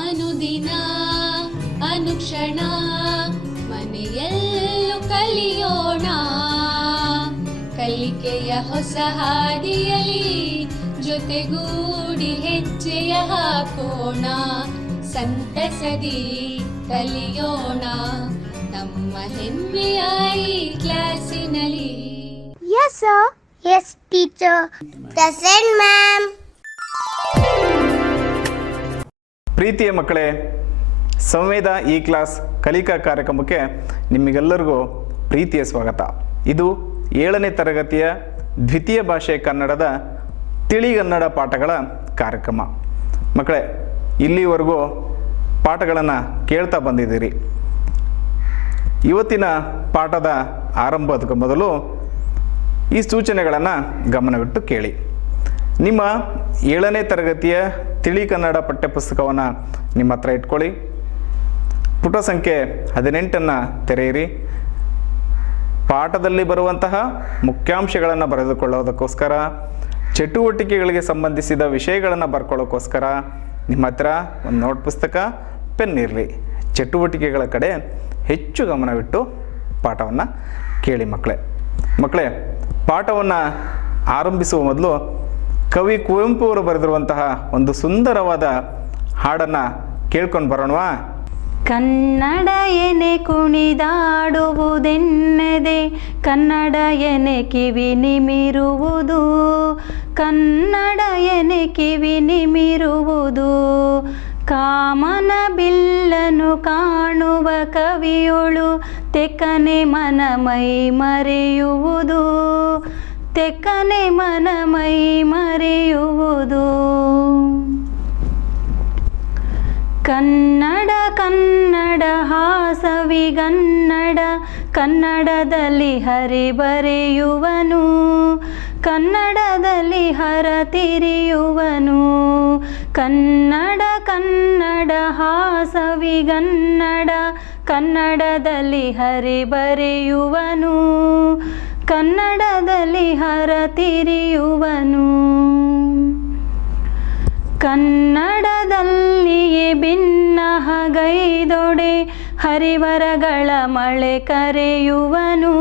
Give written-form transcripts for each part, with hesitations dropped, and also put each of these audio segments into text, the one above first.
ಅನುದಿನ ಅನುಕ್ಷಣ ಮನೆಯಲ್ಲೂ ಕಲಿಯೋಣ, ಕಲಿಕೆಯ ಹೊಸ ಹಾದಿಯಲಿ ಜೊತೆಗೂಡಿ ಹೆಜ್ಜೆಯ ಹಾಕೋಣ, ಸಂತಸದಿ ಕಲಿಯೋಣ ನಮ್ಮ ಹೆಮ್ಮೆಯ ಈ ಕ್ಲಾಸಿನಲ್ಲಿ. Yes sir. Yes teacher. Present ma'am. ಪ್ರೀತಿಯ ಮಕ್ಕಳೇ, ಸಂವೇದ ಈ ಕ್ಲಾಸ್ ಕಲಿಕಾ ಕಾರ್ಯಕ್ರಮಕ್ಕೆ ನಿಮಗೆಲ್ಲರಿಗೂ ಪ್ರೀತಿಯ ಸ್ವಾಗತ. ಇದು 7ನೇ ತರಗತಿಯ ದ್ವಿತೀಯ ಭಾಷೆ ಕನ್ನಡದ ತಿಳಿಗನ್ನಡ ಪಾಠಗಳ ಕಾರ್ಯಕ್ರಮ. ಮಕ್ಕಳೇ, ಇಲ್ಲಿವರೆಗೂ ಪಾಠಗಳನ್ನು ಕೇಳ್ತಾ ಬಂದಿದ್ದೀರಿ. ಇವತ್ತಿನ ಪಾಠದ ಆರಂಭದ ಮೊದಲು ಈ ಸೂಚನೆಗಳನ್ನು ಗಮನವಿಟ್ಟು ಕೇಳಿ. ನಿಮ್ಮ 7ನೇ ತರಗತಿಯ ತಿಳಿ ಕನ್ನಡ ಪಠ್ಯಪುಸ್ತಕವನ್ನು ನಿಮ್ಮ ಹತ್ರ ಇಟ್ಕೊಳ್ಳಿ. ಪುಟ ಸಂಖ್ಯೆ 18 ತೆರೆಯಿರಿ. ಪಾಠದಲ್ಲಿ ಬರುವಂತಹ ಮುಖ್ಯಾಂಶಗಳನ್ನು ಬರೆದುಕೊಳ್ಳೋದಕ್ಕೋಸ್ಕರ, ಚಟುವಟಿಕೆಗಳಿಗೆ ಸಂಬಂಧಿಸಿದ ವಿಷಯಗಳನ್ನು ಬರ್ಕೊಳ್ಳೋಕ್ಕೋಸ್ಕರ ನಿಮ್ಮ ಹತ್ರ ಒಂದು ನೋಟ್ ಪುಸ್ತಕ, ಪೆನ್ ಇರಲಿ. ಚಟುವಟಿಕೆಗಳ ಕಡೆ ಹೆಚ್ಚು ಗಮನವಿಟ್ಟು ಪಾಠವನ್ನು ಕೇಳಿ ಮಕ್ಕಳೇ. ಪಾಠವನ್ನು ಆರಂಭಿಸುವ ಮೊದಲು ಕವಿ ಕುವೆಂಪು ಅವರು ಬರೆದಿರುವಂತಹ ಒಂದು ಸುಂದರವಾದ ಹಾಡನ್ನು ಕೇಳ್ಕೊಂಡು ಬರೋಣವಾ? ಕನ್ನಡ ಎನೆ ಕುಣಿದಾಡುವುದೆನ್ನದೆ, ಕನ್ನಡ ಎನೆ ಕಿವಿ ನಿಮಿರುವುದು, ಕನ್ನಡ ಎನೆ ಕಿವಿ ನಿಮಿರುವುದು, ಕಾಮನ ಬಿಲ್ಲನು ಕಾಣುವ ಕವಿಯೊಳು ತೆಕ್ಕನೆ ಮನ ಮೈ ಮರೆಯುವುದು, ತೆಕ್ಕನೆ ಮನ ಮೈ ಮರೆಯುವುದು. ಕನ್ನಡ ಕನ್ನಡ ಹಾಸವಿಗನ್ನಡ, ಕನ್ನಡದಲ್ಲಿ ಹರಿ ಬರೆಯುವನು, ಕನ್ನಡದಲ್ಲಿ ಹರ ತಿರಿಯುವನು. ಕನ್ನಡ ಕನ್ನಡ ಹಾಸವಿಗನ್ನಡ, ಕನ್ನಡದಲ್ಲಿ ಹರಿ ಬರೆಯುವನು, ಕನ್ನಡದಲ್ಲಿ ಹರ ತಿರಿಯುವನು. ಕನ್ನಡದಲ್ಲಿಯೇ ಭಿನ್ನಹಗೈದೊಡೆ ಹರಿವರಗಳ ಮಳೆ ಕರೆಯುವನು,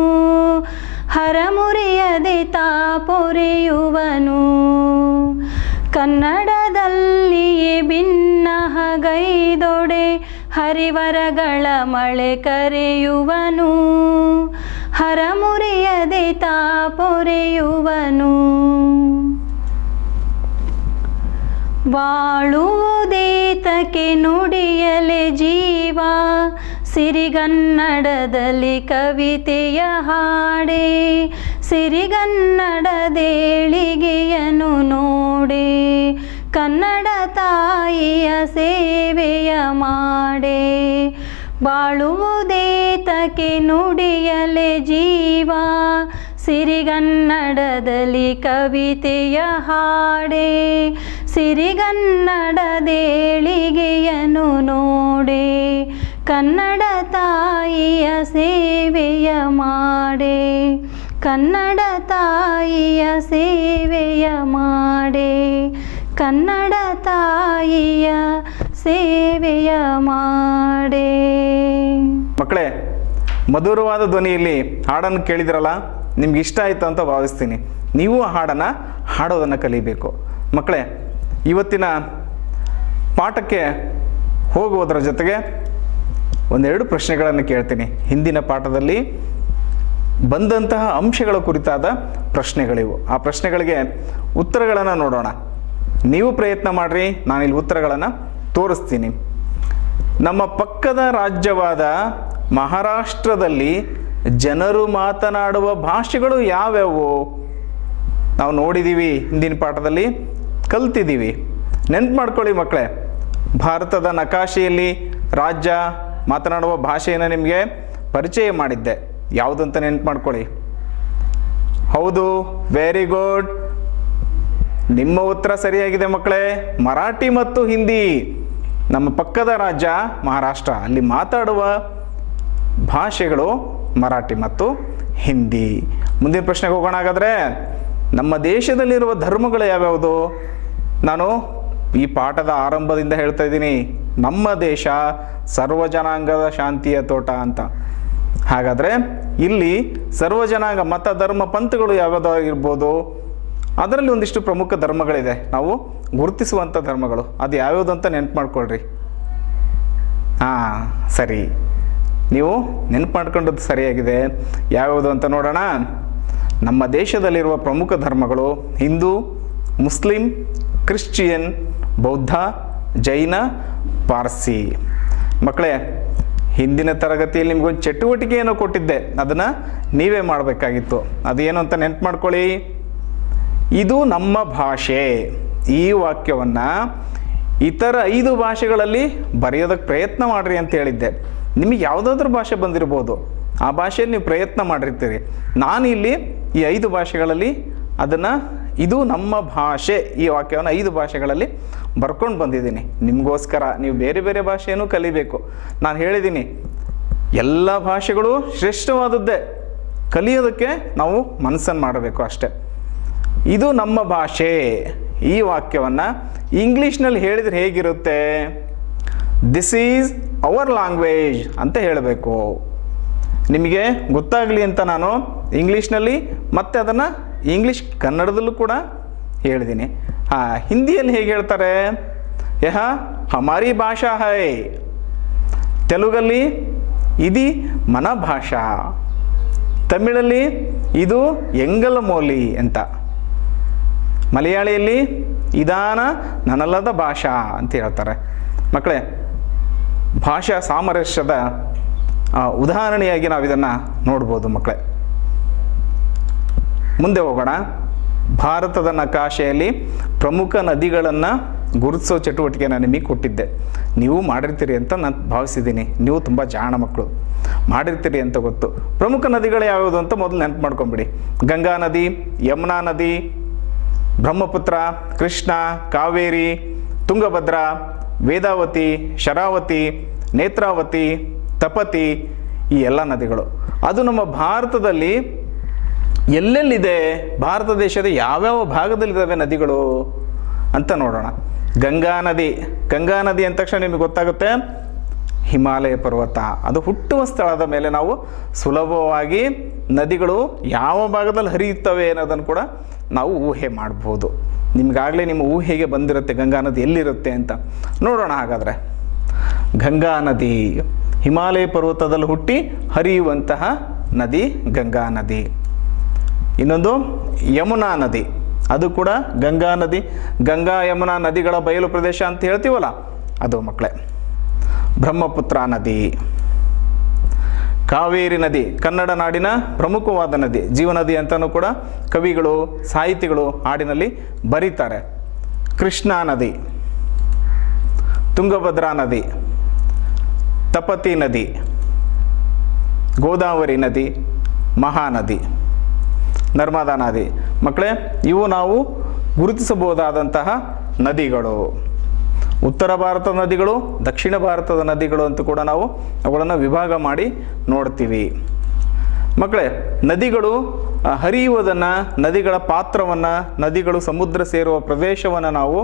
ಹರಮುರಿಯದೆ ತಾಪೊರೆಯುವನು. ಕನ್ನಡದಲ್ಲಿಯೇ ಭಿನ್ನಹಗೈದೊಡೆ ಹರಿವರಗಳ ಮಳೆ ಕರೆಯುವನು, ಹರಮುರಿಯದೆ ತಾಪೊರೆಯುವನು. ಬಾಳುವುದೇತಕ್ಕೆ ನುಡಿಯಲೆ ಜೀವ, ಸಿರಿಗನ್ನಡದಲ್ಲಿ ಕವಿತೆಯ ಹಾಡೆ, ಸಿರಿಗನ್ನಡದೇಳಿಗೆಯನು ನೋಡೆ, ಕನ್ನಡ ತಾಯಿಯ ಸೇವೆಯ ಮಾಡೆ. ಬಾಳುವುದೇತಕ್ಕೆ ನುಡಿಯಲೆ ಜೀವ, ಸಿರಿಗನ್ನಡದಲ್ಲಿ ಕವಿತೆಯ ಹಾಡೆ, ಸಿರಿಗನ್ನಡದೇಳಿಗೆಯನು ನೋಡೆ, ಕನ್ನಡ ತಾಯಿಯ ಸೇವೆಯ ಮಾಡೆ, ಕನ್ನಡ ತಾಯಿಯ ಸೇವೆಯ ಮಾಡೆ, ಕನ್ನಡ ತಾಯಿಯ ಸೇವೆಯ ಮಾಡೆ. ಮಕ್ಕಳೇ, ಮಧುರವಾದ ಧ್ವನಿಯಲ್ಲಿ ಹಾಡನ್ನು ಕೇಳಿದ್ರಲ್ಲ, ನಿಮ್ಗೆ ಇಷ್ಟ ಆಯಿತು ಅಂತ ಭಾವಿಸ್ತೀನಿ. ನೀವು ಆ ಹಾಡನ್ನು ಹಾಡೋದನ್ನು ಕಲಿಬೇಕು. ಮಕ್ಕಳೇ, ಇವತ್ತಿನ ಪಾಠಕ್ಕೆ ಹೋಗುವುದರ ಜೊತೆಗೆ ಒಂದೆರಡು ಪ್ರಶ್ನೆಗಳನ್ನು ಕೇಳ್ತೀನಿ. ಹಿಂದಿನ ಪಾಠದಲ್ಲಿ ಬಂದಂತಹ ಅಂಶಗಳ ಕುರಿತಾದ ಪ್ರಶ್ನೆಗಳಿವು. ಆ ಪ್ರಶ್ನೆಗಳಿಗೆ ಉತ್ತರಗಳನ್ನು ನೋಡೋಣ. ನೀವು ಪ್ರಯತ್ನ ಮಾಡಿರಿ, ನಾನಿಲ್ಲಿ ಉತ್ತರಗಳನ್ನು ತೋರಿಸ್ತೀನಿ. ನಮ್ಮ ಪಕ್ಕದ ರಾಜ್ಯವಾದ ಮಹಾರಾಷ್ಟ್ರದಲ್ಲಿ ಜನರು ಮಾತನಾಡುವ ಭಾಷೆಗಳು ಯಾವ್ಯಾವು? ನಾವು ನೋಡಿದ್ದೀವಿ, ಹಿಂದಿನ ಪಾಠದಲ್ಲಿ ಕಲ್ತಿದ್ದೀವಿ. ನೆನ್ಪು ಮಾಡ್ಕೊಳ್ಳಿ ಮಕ್ಕಳೇ. ಭಾರತದ ನಕಾಶೆಯಲ್ಲಿ ರಾಜ್ಯ ಮಾತನಾಡುವ ಭಾಷೆಯನ್ನು ನಿಮಗೆ ಪರಿಚಯ ಮಾಡಿದ್ದೆ. ಯಾವುದಂತ ನೆನ್ಪು ಮಾಡ್ಕೊಳ್ಳಿ. ಹೌದು, ವೆರಿ ಗುಡ್. ನಿಮ್ಮ ಉತ್ತರ ಸರಿಯಾಗಿದೆ ಮಕ್ಕಳೇ. ಮರಾಠಿ ಮತ್ತು ಹಿಂದಿ. ನಮ್ಮ ಪಕ್ಕದ ರಾಜ್ಯ ಮಹಾರಾಷ್ಟ್ರ, ಅಲ್ಲಿ ಮಾತಾಡುವ ಭಾಷೆಗಳು ಮರಾಠಿ ಮತ್ತು ಹಿಂದಿ. ಮುಂದಿನ ಪ್ರಶ್ನೆಗೆ ಹೋಗೋಣ. ಹಾಗಾದರೆ ನಮ್ಮ ದೇಶದಲ್ಲಿರುವ ಧರ್ಮಗಳು ಯಾವ್ಯಾವುದು? ನಾನು ಈ ಪಾಠದ ಆರಂಭದಿಂದ ಹೇಳ್ತಾ ಇದ್ದೀನಿ, ನಮ್ಮ ದೇಶ ಸರ್ವಜನಾಂಗದ ಶಾಂತಿಯ ತೋಟ ಅಂತ. ಹಾಗಾದರೆ ಇಲ್ಲಿ ಸರ್ವಜನಾಂಗ ಮತ ಧರ್ಮ ಪಂಥಗಳು ಯಾವುದಾಗಿರ್ಬೋದು, ಅದರಲ್ಲಿ ಒಂದಿಷ್ಟು ಪ್ರಮುಖ ಧರ್ಮಗಳಿದೆ, ನಾವು ಗುರುತಿಸುವಂಥ ಧರ್ಮಗಳು. ಅದು ಯಾವ್ಯಾವುದು ಅಂತ ನೆನ್ಪು ಮಾಡ್ಕೊಳ್ರಿ. ಹಾಂ, ಸರಿ, ನೀವು ನೆನ್ಪು ಮಾಡ್ಕೊಂಡದ್ದು ಸರಿಯಾಗಿದೆ. ಯಾವ್ಯಾವುದು ಅಂತ ನೋಡೋಣ. ನಮ್ಮ ದೇಶದಲ್ಲಿರುವ ಪ್ರಮುಖ ಧರ್ಮಗಳು ಹಿಂದೂ, ಮುಸ್ಲಿಂ, ಕ್ರಿಶ್ಚಿಯನ್, ಬೌದ್ಧ, ಜೈನ, ಪಾರ್ಸಿ. ಮಕ್ಕಳೇ, ಹಿಂದಿನ ತರಗತಿಯಲ್ಲಿ ನಿಮಗೊಂದು ಚಟುವಟಿಕೆಯನ್ನು ಕೊಟ್ಟಿದ್ದೆ, ಅದನ್ನು ನೀವೇ ಮಾಡಬೇಕಾಗಿತ್ತು. ಅದೇನು ಅಂತ ನೆನ್ಪು ಮಾಡ್ಕೊಳ್ಳಿ. ಇದು ನಮ್ಮ ಭಾಷೆ. ಈ ವಾಕ್ಯವನ್ನು ಇತರ 5 ಭಾಷೆಗಳಲ್ಲಿ ಬರೆಯೋದಕ್ಕೆ ಪ್ರಯತ್ನ ಮಾಡಿರಿ ಅಂತ ಹೇಳಿದ್ದೆ. ನಿಮಗೆ ಯಾವುದಾದ್ರೂ ಭಾಷೆ ಬಂದಿರ್ಬೋದು, ಆ ಭಾಷೆಯಲ್ಲಿ ನೀವು ಪ್ರಯತ್ನ ಮಾಡಿರ್ತೀರಿ. ನಾನು ಇಲ್ಲಿ ಈ 5 ಭಾಷೆಗಳಲ್ಲಿ ಅದನ್ನು ಇದು ನಮ್ಮ ಭಾಷೆ ಈ ವಾಕ್ಯವನ್ನು 5 ಭಾಷೆಗಳಲ್ಲಿ ಬರ್ಕೊಂಡು ಬಂದಿದ್ದೀನಿ ನಿಮಗೋಸ್ಕರ. ನೀವು ಬೇರೆ ಬೇರೆ ಭಾಷೆಯನ್ನು ಕಲಿಬೇಕು. ನಾನು ಹೇಳಿದ್ದೀನಿ, ಎಲ್ಲ ಭಾಷೆಗಳು ಶ್ರೇಷ್ಠವಾದದ್ದೇ, ಕಲಿಯೋದಕ್ಕೆ ನಾವು ಮನಸ್ಸನ್ನು ಮಾಡಬೇಕು ಅಷ್ಟೆ. ಇದು ನಮ್ಮ ಭಾಷೆ ಈ ವಾಕ್ಯವನ್ನು ಇಂಗ್ಲೀಷ್ನಲ್ಲಿ ಹೇಳಿದರೆ ಹೇಗಿರುತ್ತೆ? ದಿಸ್ ಈಸ್ ಅವರ್ ಲ್ಯಾಂಗ್ವೇಜ್ ಅಂತ ಹೇಳಬೇಕು. ನಿಮಗೆ ಗೊತ್ತಾಗಲಿ ಅಂತ ನಾನು ಇಂಗ್ಲೀಷ್ನಲ್ಲಿ ಮತ್ತೆ ಅದನ್ನು ಕನ್ನಡದಲ್ಲೂ ಕೂಡ ಹೇಳಿದ್ದೀನಿ. ಹಿಂದಿಯಲ್ಲಿ ಹೇಗೆ ಹೇಳ್ತಾರೆ? ಯಹ ಹಮಾರಿ ಭಾಷಾ ಹೈ. ತೆಲುಗಲ್ಲಿ ಇದಿ ಮನ ಭಾಷಾ. ತಮಿಳಲ್ಲಿ ಇದು ಎಂಗಲ ಮೋಲಿ ಅಂತ. ಮಲಯಾಳಿಯಲ್ಲಿ ಇದಾನ ನನ್ನಲ್ಲದ ಭಾಷಾ ಅಂತ ಹೇಳ್ತಾರೆ. ಮಕ್ಕಳೇ, ಭಾಷಾ ಸಾಮರಸ್ಯದ ಉದಾಹರಣೆಯಾಗಿ ನಾವು ಇದನ್ನು ನೋಡ್ಬೋದು. ಮಕ್ಕಳೇ, ಮುಂದೆ ಹೋಗೋಣ. ಭಾರತದ ನಕಾಶೆಯಲ್ಲಿ ಪ್ರಮುಖ ನದಿಗಳನ್ನು ಗುರುತಿಸೋ ಚಟುವಟಿಕೆಯನ್ನು ನಿಮಗೆ ಕೊಟ್ಟಿದ್ದೆ. ನೀವು ಮಾಡಿರ್ತೀರಿ ಅಂತ ನಾನು ಭಾವಿಸಿದ್ದೀನಿ. ನೀವು ತುಂಬ ಜಾಣ ಮಕ್ಕಳು, ಮಾಡಿರ್ತೀರಿ ಅಂತ ಗೊತ್ತು. ಪ್ರಮುಖ ನದಿಗಳು ಯಾವ್ಯಾವುದು ಅಂತ ಮೊದಲು ನೆನಪು ಮಾಡ್ಕೊಂಬಿಡಿ. ಗಂಗಾ ನದಿ, ಯಮುನಾ ನದಿ, ಬ್ರಹ್ಮಪುತ್ರ, ಕೃಷ್ಣ, ಕಾವೇರಿ, ತುಂಗಭದ್ರಾ, ವೇದಾವತಿ, ಶರಾವತಿ, ನೇತ್ರಾವತಿ, ತಪತಿ, ಈ ಎಲ್ಲ ನದಿಗಳು. ಅದು ನಮ್ಮ ಭಾರತದಲ್ಲಿ ಎಲ್ಲೆಲ್ಲಿದೆ, ಭಾರತ ದೇಶದ ಯಾವ್ಯಾವ ಭಾಗದಲ್ಲಿದ್ದಾವೆ ನದಿಗಳು ಅಂತ ನೋಡೋಣ. ಗಂಗಾ ನದಿ ಅಂದ ತಕ್ಷಣ ನಿಮಗೆ ಗೊತ್ತಾಗುತ್ತೆ, ಹಿಮಾಲಯ ಪರ್ವತ. ಅದು ಹುಟ್ಟುವ ಸ್ಥಳದ ಮೇಲೆ ನಾವು ಸುಲಭವಾಗಿ ನದಿಗಳು ಯಾವ ಭಾಗದಲ್ಲಿ ಹರಿಯುತ್ತವೆ ಅನ್ನೋದನ್ನು ಕೂಡ ನಾವು ಊಹೆ ಮಾಡ್ಬೋದು. ನಿಮಗಾಗಲೇ ನಿಮ್ಮ ಊಹೆಗೆ ಬಂದಿರುತ್ತೆ ಗಂಗಾ ನದಿ ಎಲ್ಲಿರುತ್ತೆ ಅಂತ. ನೋಡೋಣ ಹಾಗಾದರೆ. ಗಂಗಾ ನದಿ ಹಿಮಾಲಯ ಪರ್ವತದಲ್ಲಿ ಹುಟ್ಟಿ ಹರಿಯುವಂತಹ ನದಿ ಗಂಗಾ ನದಿ. ಇನ್ನೊಂದು ಯಮುನಾ ನದಿ, ಅದು ಕೂಡ ಗಂಗಾ ನದಿ. ಗಂಗಾ ಯಮುನಾ ನದಿಗಳ ಬಯಲು ಪ್ರದೇಶ ಅಂತ ಹೇಳ್ತೀವಲ್ಲ, ಅದು ಮಕ್ಕಳೇ. ಬ್ರಹ್ಮಪುತ್ರ ನದಿ, ಕಾವೇರಿ ನದಿ, ಕನ್ನಡ ನಾಡಿನ ಪ್ರಮುಖವಾದ ನದಿ, ಜೀವನದಿ ಅಂತಲೂ ಕೂಡ ಕವಿಗಳು, ಸಾಹಿತಿಗಳು ಹಾಡಿನಲ್ಲಿ ಬರೀತಾರೆ. ಕೃಷ್ಣಾ ನದಿ, ತುಂಗಭದ್ರಾ ನದಿ, ತಪತಿ ನದಿ, ಗೋದಾವರಿ ನದಿ, ಮಹಾನದಿ, ನರ್ಮದಾ ನದಿ. ಮಕ್ಕಳೇ, ಇವು ನಾವು ಗುರುತಿಸಬಹುದಾದಂತಹ ನದಿಗಳು. ಉತ್ತರ ಭಾರತದ ನದಿಗಳು, ದಕ್ಷಿಣ ಭಾರತದ ನದಿಗಳು ಅಂತ ಕೂಡ ನಾವು ಅವುಗಳನ್ನು ವಿಭಾಗ ಮಾಡಿ ನೋಡ್ತೀವಿ. ಮಕ್ಕಳೇ, ನದಿಗಳು ಹರಿಯುವುದನ್ನು, ನದಿಗಳ ಪಾತ್ರವನ್ನು, ನದಿಗಳು ಸಮುದ್ರ ಸೇರುವ ಪ್ರದೇಶವನ್ನು ನಾವು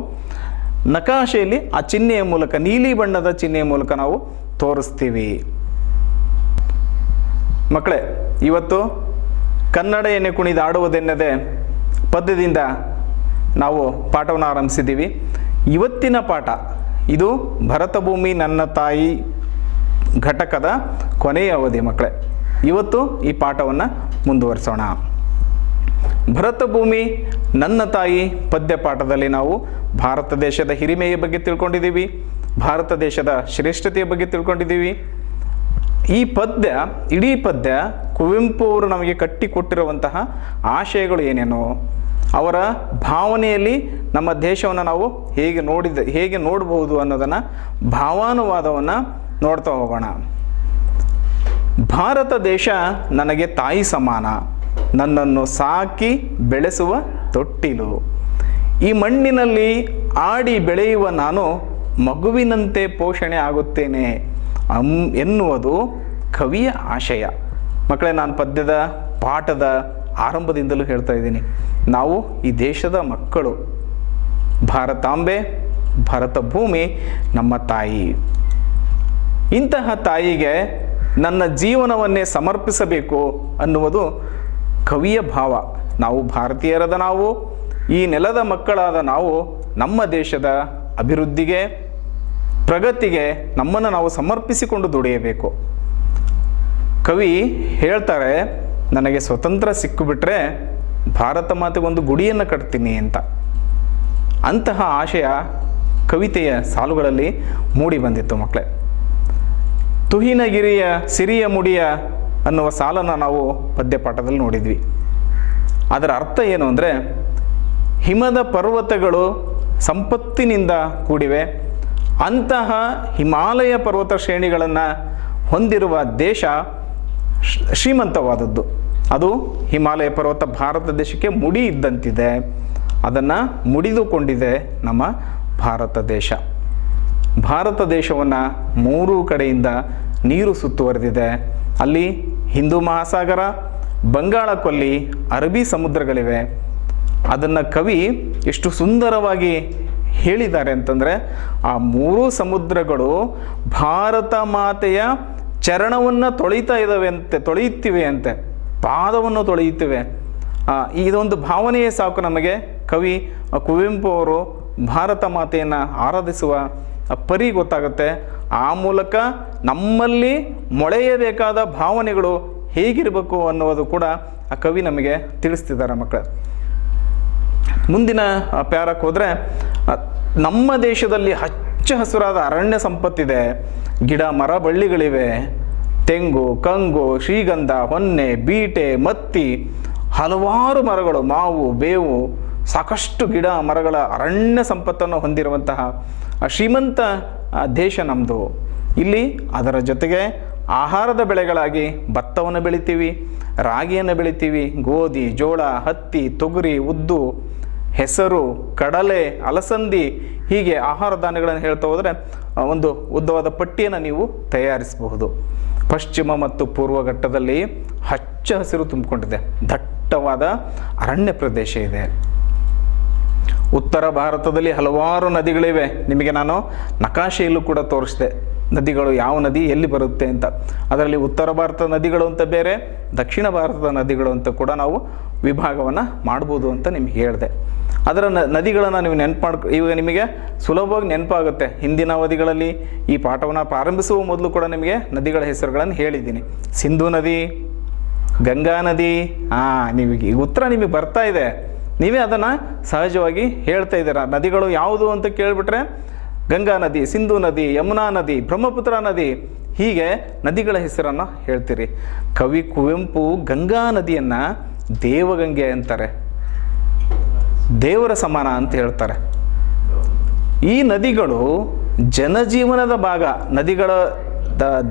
ನಕಾಶೆಯಲ್ಲಿ ಆ ಚಿಹ್ನೆಯ ಮೂಲಕ, ನೀಲಿ ಬಣ್ಣದ ಚಿಹ್ನೆಯ ಮೂಲಕ ನಾವು ತೋರಿಸ್ತೀವಿ. ಮಕ್ಕಳೇ, ಇವತ್ತು ಕನ್ನಡ ಎನೆ ಕುಣಿದಾಡುವುದೆನ್ನದೆ ಪದ್ಯದಿಂದ ನಾವು ಪಾಠವನ್ನು ಆರಂಭಿಸಿದ್ದೀವಿ. ಇವತ್ತಿನ ಪಾಠ ಇದು ಭರತ ಭೂಮಿ ನನ್ನ ತಾಯಿ ಘಟಕದ ಕೊನೆಯ ಅವಧಿ. ಮಕ್ಕಳೇ, ಇವತ್ತು ಈ ಪಾಠವನ್ನು ಮುಂದುವರಿಸೋಣ. ಭರತ ಭೂಮಿ ನನ್ನ ತಾಯಿ ಪದ್ಯ ಪಾಠದಲ್ಲಿ ನಾವು ಭಾರತ ದೇಶದ ಹಿರಿಮೆಯ ಬಗ್ಗೆ ತಿಳ್ಕೊಂಡಿದ್ದೀವಿ, ಭಾರತ ದೇಶದ ಶ್ರೇಷ್ಠತೆಯ ಬಗ್ಗೆ ತಿಳ್ಕೊಂಡಿದ್ದೀವಿ. ಈ ಪದ್ಯ, ಇಡೀ ಪದ್ಯ ಕುವೆಂಪು ಅವರು ನಮಗೆ ಕಟ್ಟಿಕೊಟ್ಟಿರುವಂತಹ ಆಶಯಗಳು ಏನೇನು, ಅವರ ಭಾವನೆಯಲ್ಲಿ ನಮ್ಮ ದೇಶವನ್ನು ನಾವು ಹೇಗೆ ನೋಡಬಹುದು ಅನ್ನೋದನ್ನು, ಭಾವಾನುವಾದವನ್ನು ನೋಡ್ತಾ ಹೋಗೋಣ. ಭಾರತ ದೇಶ ನನಗೆ ತಾಯಿ ಸಮಾನ, ನನ್ನನ್ನು ಸಾಕಿ ಬೆಳೆಸುವ ತೊಟ್ಟಿಲು. ಈ ಮಣ್ಣಿನಲ್ಲಿ ಆಡಿ ಬೆಳೆಯುವ ನಾನು ಮಗುವಿನಂತೆ ಪೋಷಣೆ ಆಗುತ್ತೇನೆ ಎನ್ನುವುದು ಕವಿಯ ಆಶಯ. ಮಕ್ಕಳೇ, ನಾನು ಪದ್ಯದ ಪಾಠದ ಆರಂಭದಿಂದಲೂ ಹೇಳ್ತಾ ಇದ್ದೀನಿ, ನಾವು ಈ ದೇಶದ ಮಕ್ಕಳು. ಭಾರತಾಂಬೆ ಭರತ ಭೂಮಿ ನಮ್ಮ ತಾಯಿ. ಇಂತಹ ತಾಯಿಗೆ ನನ್ನ ಜೀವನವನ್ನೇ ಸಮರ್ಪಿಸಬೇಕು ಅನ್ನುವುದು ಕವಿಯ ಭಾವ. ನಾವು ಭಾರತೀಯರಾದ ನಾವು, ಈ ನೆಲದ ಮಕ್ಕಳಾದ ನಾವು, ನಮ್ಮ ದೇಶದ ಅಭಿವೃದ್ಧಿಗೆ, ಪ್ರಗತಿಗೆ ನಮ್ಮನ್ನು ನಾವು ಸಮರ್ಪಿಸಿಕೊಂಡು ದುಡಿಯಬೇಕು. ಕವಿ ಹೇಳ್ತಾರೆ, ನನಗೆ ಸ್ವತಂತ್ರ ಸಿಕ್ಕಿಬಿಟ್ರೆ ಭಾರತ ಮಾತೆಗೊಂದು ಗುಡಿಯನ್ನು ಕಟ್ತೀನಿ ಅಂತ. ಅಂತಹ ಆಶಯ ಕವಿತೆಯ ಸಾಲುಗಳಲ್ಲಿ ಮೂಡಿ ಬಂದಿತ್ತು ಮಕ್ಕಳೇ. ತುಹಿನಗಿರಿಯ ಸಿರಿಯ ಮುಡಿಯ ಅನ್ನುವ ಸಾಲನ್ನು ನಾವು ಪದ್ಯಪಾಠದಲ್ಲಿ ನೋಡಿದ್ವಿ. ಅದರ ಅರ್ಥ ಏನು ಅಂದರೆ, ಹಿಮದ ಪರ್ವತಗಳು ಸಂಪತ್ತಿನಿಂದ ಕೂಡಿವೆ, ಅಂತಹ ಹಿಮಾಲಯ ಪರ್ವತ ಶ್ರೇಣಿಗಳನ್ನು ಹೊಂದಿರುವ ದೇಶ ಶ್ರೀಮಂತವಾದದ್ದು. ಅದು ಹಿಮಾಲಯ ಪರ್ವತ ಭಾರತ ದೇಶಕ್ಕೆ ಮುಡಿ ಇದ್ದಂತಿದೆ, ಅದನ್ನು ಮುಡಿದುಕೊಂಡಿದೆ ನಮ್ಮ ಭಾರತ ದೇಶ. ಭಾರತ ದೇಶವನ್ನು 3 ಕಡೆಯಿಂದ ನೀರು ಸುತ್ತುವರೆದಿದೆ. ಅಲ್ಲಿ ಹಿಂದೂ ಮಹಾಸಾಗರ, ಬಂಗಾಳ ಕೊಲ್ಲಿ, ಅರಬ್ಬಿ ಸಮುದ್ರಗಳಿವೆ. ಅದನ್ನು ಕವಿ ಎಷ್ಟು ಸುಂದರವಾಗಿ ಹೇಳಿದ್ದಾರೆ ಅಂತಂದರೆ, ಆ 3 ಸಮುದ್ರಗಳು ಭಾರತ ಮಾತೆಯ ಚರಣವನ್ನು ತೊಳೆಯುತ್ತಿವೆ ಅಂತೆ, ಪಾದವನ್ನು ತೊಳೆಯುತ್ತಿವೆ. ಇದೊಂದು ಭಾವನೆಯೇ ಸಾಕು ನಮಗೆ. ಕವಿ ಕುವೆಂಪು ಅವರು ಭಾರತ ಮಾತೆಯನ್ನು ಆರಾಧಿಸುವ ಪರಿ ಗೊತ್ತಾಗುತ್ತೆ. ಆ ಮೂಲಕ ನಮ್ಮಲ್ಲಿ ಮೊಳೆಯಬೇಕಾದ ಭಾವನೆಗಳು ಹೇಗಿರಬೇಕು ಅನ್ನೋದು ಕೂಡ ಆ ಕವಿ ನಮಗೆ ತಿಳಿಸ್ತಿದ್ದಾರೆ ಮಕ್ಕಳು. ಮುಂದಿನ ಪ್ಯಾರಕ್ಕೆ ಹೋದರೆ, ನಮ್ಮ ದೇಶದಲ್ಲಿ ಹಚ್ಚ ಹಸುರಾದ ಅರಣ್ಯ ಸಂಪತ್ತಿದೆ, ಗಿಡ ಮರ ಬಳ್ಳಿಗಳಿವೆ, ತೆಂಗು, ಕಂಗು, ಶ್ರೀಗಂಧ, ಹೊನ್ನೆ, ಬೀಟೆ, ಮತ್ತಿ, ಹಲವಾರು ಮರಗಳು, ಮಾವು, ಬೇವು, ಸಾಕಷ್ಟು ಗಿಡ ಮರಗಳ ಅರಣ್ಯ ಸಂಪತ್ತನ್ನು ಹೊಂದಿರುವಂತಹ ಶ್ರೀಮಂತ ದೇಶ ನಮ್ಮದು. ಇಲ್ಲಿ ಅದರ ಜೊತೆಗೆ ಆಹಾರದ ಬೆಳೆಗಳಾಗಿ ಭತ್ತವನ್ನು ಬೆಳಿತೀವಿ, ರಾಗಿಯನ್ನು ಬೆಳಿತೀವಿ, ಗೋಧಿ, ಜೋಳ, ಹತ್ತಿ, ತೊಗರಿ, ಉದ್ದು, ಹೆಸರು, ಕಡಲೆ, ಅಲಸಂದಿ, ಹೀಗೆ ಆಹಾರ ಧಾನ್ಯಗಳನ್ನು ಹೇಳ್ತಾ ಹೋದರೆ ಒಂದು ಉದ್ದವಾದ ಪಟ್ಟಿಯನ್ನು ನೀವು ತಯಾರಿಸಬಹುದು. ಪಶ್ಚಿಮ ಮತ್ತು ಪೂರ್ವ ಘಟ್ಟದಲ್ಲಿ ಹಚ್ಚ ಹಸಿರು ತುಂಬಿಕೊಂಡಿದೆ, ದಟ್ಟವಾದ ಅರಣ್ಯ ಪ್ರದೇಶ ಇದೆ. ಉತ್ತರ ಭಾರತದಲ್ಲಿ ಹಲವಾರು ನದಿಗಳಿವೆ. ನಿಮಗೆ ನಾನು ನಕಾಶೆಯಲ್ಲೂ ಕೂಡ ತೋರಿಸಿದೆ, ನದಿಗಳು ಯಾವ ನದಿ ಎಲ್ಲಿ ಬರುತ್ತೆ ಅಂತ. ಅದರಲ್ಲಿ ಉತ್ತರ ಭಾರತದ ನದಿಗಳು ಅಂತ ಬೇರೆ, ದಕ್ಷಿಣ ಭಾರತದ ನದಿಗಳು ಅಂತ ಕೂಡ ನಾವು ವಿಭಾಗವನ್ನು ಮಾಡ್ಬೋದು ಅಂತ ನಿಮ್ಗೆ ಹೇಳಿದೆ. ಅದರ ನದಿಗಳನ್ನು ನೀವು ಇವಾಗ ನಿಮಗೆ ಸುಲಭವಾಗಿ ನೆನಪಾಗುತ್ತೆ. ಹಿಂದಿನ ಅವಧಿಗಳಲ್ಲಿ ಈ ಪಾಠವನ್ನು ಪ್ರಾರಂಭಿಸುವ ಮೊದಲು ಕೂಡ ನಿಮಗೆ ನದಿಗಳ ಹೆಸರುಗಳನ್ನು ಹೇಳಿದ್ದೀನಿ. ಸಿಂಧೂ ನದಿ, ಗಂಗಾ ನದಿ. ನಿಮಗೆ ಉತ್ತರ ನಿಮಗೆ ಬರ್ತಾ ಇದೆ, ನೀವೇ ಅದನ್ನು ಸಹಜವಾಗಿ ಹೇಳ್ತಾ ಇದ್ದೀರಾ. ನದಿಗಳು ಯಾವುದು ಅಂತ ಕೇಳಿಬಿಟ್ರೆ ಗಂಗಾ ನದಿ, ಸಿಂಧೂ ನದಿ, ಯಮುನಾ ನದಿ, ಬ್ರಹ್ಮಪುತ್ರ ನದಿ, ಹೀಗೆ ನದಿಗಳ ಹೆಸರನ್ನು ಹೇಳ್ತೀರಿ. ಕವಿ ಕುವೆಂಪು ಗಂಗಾ ನದಿಯನ್ನು ದೇವಗಂಗೆ ಅಂತಾರೆ, ದೇವರ ಸಮಾನ ಅಂತ ಹೇಳ್ತಾರೆ. ಈ ನದಿಗಳು ಜನಜೀವನದ ಭಾಗ. ನದಿಗಳ